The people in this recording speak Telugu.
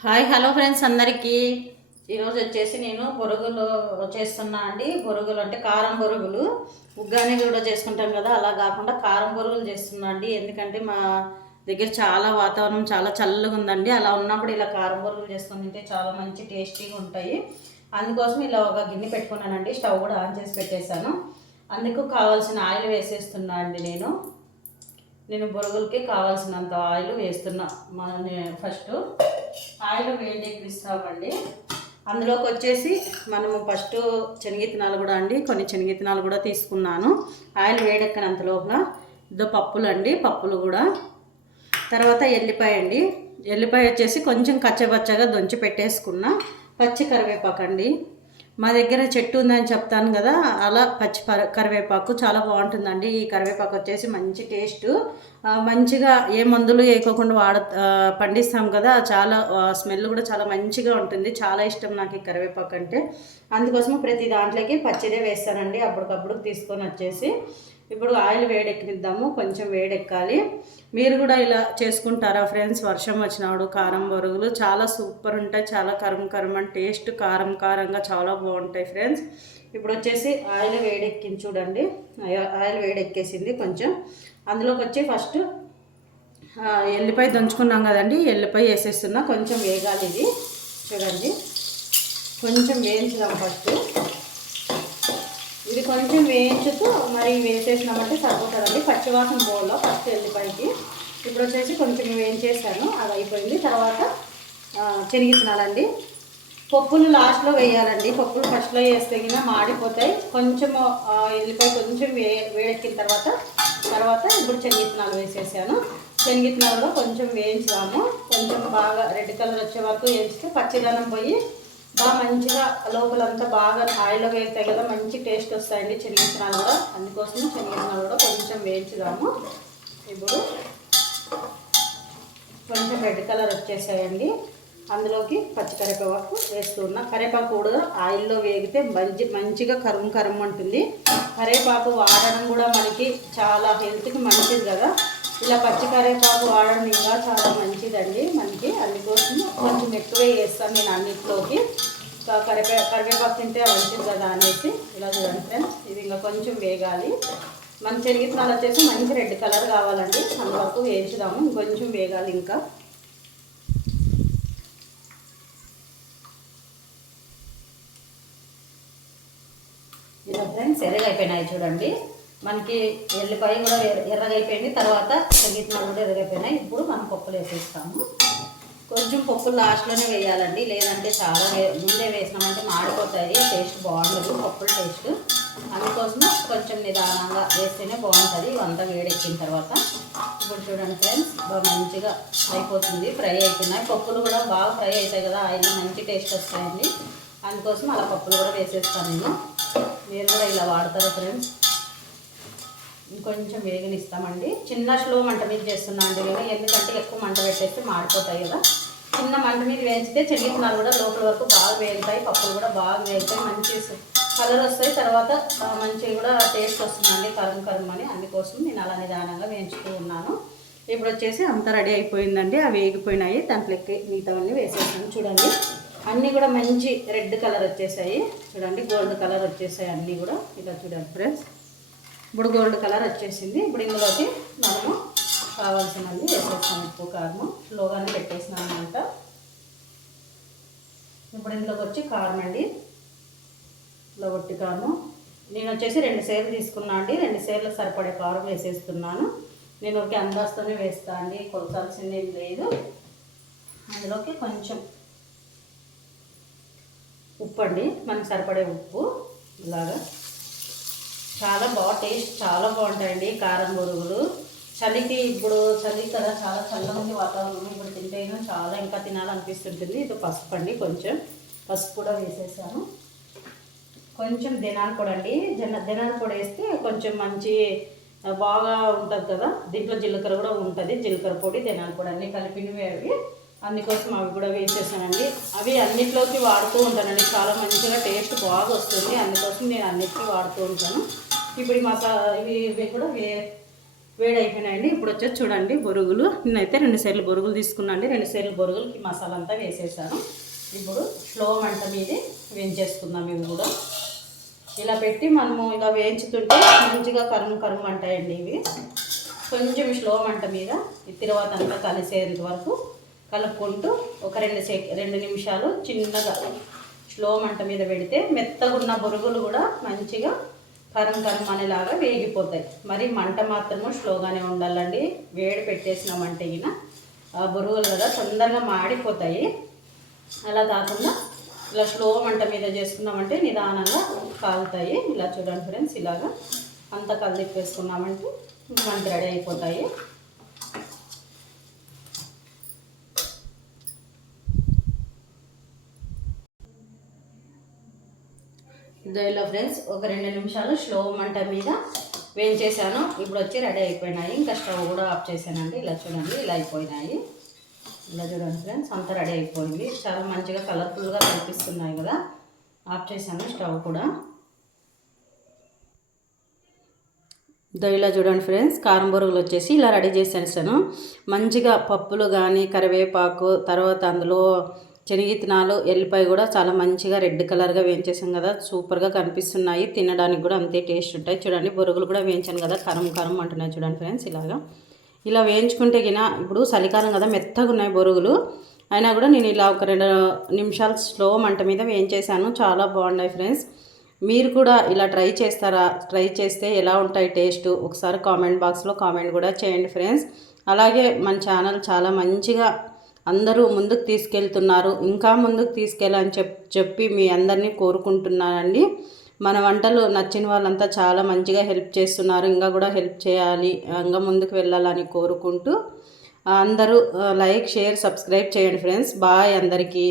హాయ్ హలో ఫ్రెండ్స్ అందరికీ. ఈరోజు వచ్చేసి నేను బొరుగులు చేస్తున్నా అండి. బొరుగులు అంటే కారం బొరుగులు. ఉగ్గాని కూడా చేసుకుంటాం కదా అలా కాకుండా కారం బొరుగులు చేస్తున్నా అండి. ఎందుకంటే మా దగ్గర చాలా వాతావరణం చాలా చల్లగా ఉందండి. అలా ఉన్నప్పుడు ఇలా కారం బొరుగులు చేసుకుని తింటే చాలా మంచి టేస్టీగా ఉంటాయి. అందుకోసం ఇలా ఒక గిన్నె పెట్టుకున్నానండి. స్టవ్ కూడా ఆన్ చేసి పెట్టేశాను. అందుకు కావాల్సిన ఆయిల్ వేసేస్తున్నా అండి నేను. నేను బొరుగులకి కావాల్సినంత ఆయిల్ వేస్తున్నా. మన ఫస్ట్ ఆయిల్ వేడెక్కిస్తామండి అందులోకి వచ్చేసి మనము ఫస్ట్ శనగిత్తనాలు కూడా అండి కొన్ని శనగిత్తనాలు కూడా తీసుకున్నాను. ఆయిల్ వేడెక్కినంత లోపల ఇదో పప్పులు అండి పప్పులు కూడా. తర్వాత ఎల్లిపాయ అండి. ఎల్లిపాయ వచ్చేసి కొంచెం కచ్చబచ్చగా దొంచి పెట్టేసుకున్న. పచ్చి కరివేపాకు అండి మా దగ్గర చెట్టు ఉందని చెప్తాను కదా అలా పచ్చి పర- కరివేపాకు చాలా బాగుంటుందండి. ఈ కరివేపాకు వచ్చేసి మంచి టేస్ట్. మంచిగా ఏ మందులు వేయకోకుండా వాడ పండిస్తాం కదా చాలా స్మెల్ కూడా చాలా మంచిగా ఉంటుంది. చాలా ఇష్టం నాకు ఈ కరివేపాకు అంటే. అందుకోసం ప్రతి దాంట్లోకి పచ్చిదే వేస్తానండి. అప్పటికప్పుడు తీసుకొని వచ్చేసి ఇప్పుడు ఆయిల్ వేడెక్కిద్దాము కొంచెం వేడెక్కాలి. మీరు కూడా ఇలా చేసుకుంటారా ఫ్రెండ్స్? వర్షం వచ్చినప్పుడు కారం బొరుగులు చాలా సూపర్ ఉంటాయి చాలా కరం కరం అని టేస్ట్ కారం కారంగా చాలా బాగుంటాయి ఫ్రెండ్స్. ఇప్పుడు వచ్చేసి ఆయిల్ వేడెక్కింది చూడండి. ఆయిల్ వేడెక్కేసింది కొంచెం. అందులోకి వచ్చి ఫస్ట్ ఎల్లిపాయ దంచుకున్నాం కదండి ఎల్లిపాయ వేసేస్తున్నా. కొంచెం వేగాలి ఇది. చూడండి. కొంచెం వేయించుదాం ఫస్ట్. ఇది కొంచెం వేయించుతూ మరి వేసేసినామంటే సరిపోతుందండి. పచ్చివాసన బౌల్లో ఫస్ట్ ఎల్లిపాయకి. ఇప్పుడు వచ్చేసి కొంచెం వేయించేసాను అది అయిపోయింది. తర్వాత చెరిగిస్తున్నానండి పప్పులు లాస్ట్లో వేయాలండి. పప్పులు ఫస్ట్లో వేస్తే కింద మాడిపోతాయి. కొంచెం ఆ, ఎల్లిపాయ కొంచెం వే వేడెక్కిన తర్వాత తర్వాత ఇప్పుడు శనగిత్తనాలు వేసేసాను. శనగిత్తనాలు కొంచెం వేయించాము కొంచెం బాగా రెడ్ కలర్ వచ్చే వరకు వేయించితే పచ్చిదనం పోయి బాగా మంచిగా లోపలంతా బాగా ఆయిల్లో వేగుతాయి కదా మంచి టేస్ట్ వస్తాయండి శనగిత్తనాలు కూడా. అందుకోసం శనగిత్తనాలు కూడా కొంచెం వేయించుదాము. ఇప్పుడు కొంచెం రెడ్ కలర్ వచ్చేసాయండి. అందులోకి పచ్చి వేస్తున్నా కరివేపాకు కూడా ఆయిల్లో వేగితే మంచి మంచిగా కరుము కరుము ఉంటుంది కరివేపాకు వాడడం కూడా మనకి చాలా హెల్త్కి మంచిది కదా. ఇలా పచ్చి కరివేపాకు వాడడం ఇంకా చాలా మంచిదండి. మనకి అందుకోసం కొంచెం ఎక్కువే వేస్తాను నేను అన్నింటిలోకి. కరివే కరివేపాకు తింటే మంచిది కదా అనేసి. ఇలా చూడండి ఫ్రెండ్స్ ఇది ఇంకా కొంచెం వేగాలి. మన శనగిత్తనాలు వచ్చేసి మంచి రెడ్ కలర్ కావాలండి. అంతవరకు వేయించుదాము ఇంకొంచెం వేగాలి ఇంకా. ఇలా ఫ్రెండ్స్ ఎరగైపోయినాయి అయిపోయినాయి చూడండి. మనకి ఎల్లిపాయ కూడా ఎర్రగైపోయింది తర్వాత శనగిత్తనాలు కూడా ఎర్రగైపోయినాయి. ఇప్పుడు మనం పప్పులు వేసేస్తాము. కొంచెం పప్పు లాస్ట్లోనే వేయాలండి. లేదంటే చాలా వే ముందే వేసినామంటే మాడిపోతాయి. టేస్ట్ బాగుండదు. పప్పుల టేస్ట్. అందుకోసం కొంచెం నిదానంగా వేస్తేనే బాగుంటుంది. ఇవంతా వేడెక్కిన తర్వాత ఇప్పుడు చూడండి ఫ్రెండ్స్ బాగా మంచిగా అయిపోతుంది. ఫ్రై అవుతున్నాయి పప్పులు కూడా బాగా ఫ్రై అవుతాయి కదా. ఆయిల్ మంచి టేస్ట్ వస్తాయండి. అందుకోసం అలా పప్పులు కూడా వేసేస్తాను నేను. మీరు కూడా ఇలా వాడతారు ఫ్రెండ్స్? ఇంకొంచెం వేగనిస్తామండి చిన్న స్లో మంట మీద చేస్తున్నా అండి కదా ఎందుకంటే ఎక్కువ మంట పెట్టేస్తే మాడిపోతాయి కదా. చిన్న మంట మీద వేయించితే చెనిగిత్తనాలు కూడా లోపల వరకు బాగా వేగుతాయి పప్పులు కూడా బాగా వేగుతాయి మంచి కలర్ వస్తాయి తర్వాత మంచి మంచిగా కూడా టేస్ట్ వస్తుందండి కరం కరం అని. అందుకోసం నేను అలా నిదానంగా వేయించుతూ ఉన్నాను. ఇప్పుడు వచ్చేసి అంతా రెడీ అయిపోయిందండి అవి వేగిపోయినాయి. దాంట్లోకి మిగతావన్నీ వేసేసాను. చూడండి అన్నీ కూడా మంచి రెడ్ కలర్ వచ్చేసాయి. చూడండి గోల్డ్ కలర్ వచ్చేసాయి అన్నీ కూడా. ఇలా చూడండి ఫ్రెండ్స్. ఇప్పుడు గోల్డ్ కలర్ వచ్చేసింది. ఇప్పుడు ఇందులోకి మనము కావాల్సినవి వేసేస్తాం ఉప్పు కారము. స్లోగానే పెట్టేసినాం అనమాట ఇప్పుడు ఇందులోకి వచ్చి కారం అండి. ఇలా ఒట్టి కారం నేను వచ్చేసి రెండు సేర్లు తీసుకున్నా అండి. రెండు సేర్లు సరిపడే కారం వేసేస్తున్నాను. నేను ఒక అందాస్తోనే వేస్తా అండి. కొలసాల్సింది ఏం లేదు. అందులోకి కొంచెం ఉప్పు అండి. మనకు సరిపడే ఉప్పు. ఇలాగా. చాలా బాగా టేస్ట్ చాలా బాగుంటాయండి కారం బొరుగులు. చలికి ఇప్పుడు చలి కదా చాలా చల్లగా ఉంది. వాతావరణం ఇప్పుడు తింటే చాలా ఇంకా తినాలనిపిస్తుంటుంది. ఇది పసుపు అండి కొంచెం. పసుపు కూడా వేసేసాను. కొంచెం దినాల పొడి అండి. జన దినాల పొడి వేస్తే కొంచెం మంచి బాగా ఉంటుంది కదా. దీంట్లో జీలకర్ర కూడా ఉంటుంది. జీలకర్ర పొడి దినాల పొడి అన్నీ కలిపినవి అవి. అందుకోసం అవి కూడా వేసేసానండి అవి అన్నిట్లోకి వాడుతూ ఉంటానండి. చాలా మంచిగా టేస్ట్ బాగా వస్తుంది అందుకోసం నేను అన్నిటికీ వాడుతూ ఉంటాను. ఇప్పుడు మసాలా ఇవి ఇవి కూడా వే వేడి ఇప్పుడు వచ్చేసి చూడండి బొరుగులు. నేనైతే రెండు సేర్లు బొరుగులు తీసుకున్నాండి రెండు సేర్లు బొరుగులకి మసాలా అంతా వేసేసాను. ఇప్పుడు స్లో మంట మీద వేయించేసుకుందాం ఇవి కూడా. ఇలా పెట్టి మనము ఇలా వేయించుతుంటే మంచిగా కరుము కరుము అంటాయండి ఇవి. కొంచెం స్లో మంట మీద. ఈ తర్వాత అంతా కలిసేంత వరకు కలుపుకుంటూ ఒక రెండు సే రెండు నిమిషాలు చిన్నగా స్లో మంట మీద పెడితే మెత్తగా ఉన్న బొరుగులు కూడా మంచిగా కరం కరం అనేలాగా వేగిపోతాయి. మరి మంట మాత్రము స్లోగానే ఉండాలండి. వేడి పెట్టేసినామంటే ఈయన ఆ బొరుగులు కదా తొందరగా మాడిపోతాయి. అలా కాకుండా ఇలా స్లో మంట మీద చేసుకున్నామంటే నిదానంగా కాలుతాయి. ఇలా చూడండి ఫ్రెండ్స్ ఇలాగా అంతా వేసుకున్నామంటే మనకి రెడీ అయిపోతాయి. ఇదిలో ఫ్రెండ్స్ ఒక రెండు నిమిషాలు స్లో మంట మీద వేయించేసాను. ఇప్పుడు వచ్చి రెడీ అయిపోయినాయి. ఇంకా స్టవ్ కూడా ఆఫ్ చేశానండి. ఇలా చూడండి ఇలా అయిపోయినాయి. ఇలా చూడండి ఫ్రెండ్స్ అంతా రెడీ అయిపోయింది. చాలా మంచిగా కలర్ఫుల్గా కనిపిస్తున్నాయి కదా. ఆఫ్ చేశాను స్టవ్ కూడా. ఇదో ఇలా చూడండి ఫ్రెండ్స్ కారం బొరుగులు వచ్చేసి ఇలా రెడీ చేసేసాను. మంచిగా పప్పులు కానీ కరివేపాకు తర్వాత అందులో శనగిత్తనాలు ఎల్లిపాయ కూడా చాలా మంచిగా రెడ్ కలర్గా వేయించేసాం కదా. సూపర్గా కనిపిస్తున్నాయి. తినడానికి కూడా అంతే టేస్ట్ ఉంటాయి. చూడండి బొరుగులు కూడా వేయించాను కదా. కరం కరం అంటున్నాయి చూడండి ఫ్రెండ్స్ ఇలాగా. ఇలా వేయించుకుంటే గిన ఇప్పుడు చలికాలం కదా మెత్తగా ఉన్నాయి బొరుగులు. అయినా కూడా నేను ఇలా ఒక రెండు నిమిషాలు స్లో మంట మీద వేయించేసాను. చాలా బాగున్నాయి ఫ్రెండ్స్. మీరు కూడా ఇలా ట్రై చేస్తారా? ట్రై చేస్తే ఎలా ఉంటాయి టేస్ట్? ఒకసారి కామెంట్ బాక్స్లో కామెంట్ కూడా చేయండి ఫ్రెండ్స్. అలాగే మన ఛానల్ చాలా మంచిగా అందరూ ముందుకు తీసుకెళ్తున్నారు. ఇంకా ముందుకు తీసుకెళ్ళని చెప్ చెప్పి మీ అందరినీ కోరుకుంటున్నానండి. మన వంటలు నచ్చిన వాళ్ళంతా చాలా మంచిగా హెల్ప్ చేస్తున్నారు. ఇంకా కూడా హెల్ప్ చేయాలి ఇంకా ముందుకు వెళ్ళాలని కోరుకుంటూ. అందరూ లైక్ షేర్ సబ్స్క్రైబ్ చేయండి ఫ్రెండ్స్. బాయ్ అందరికీ.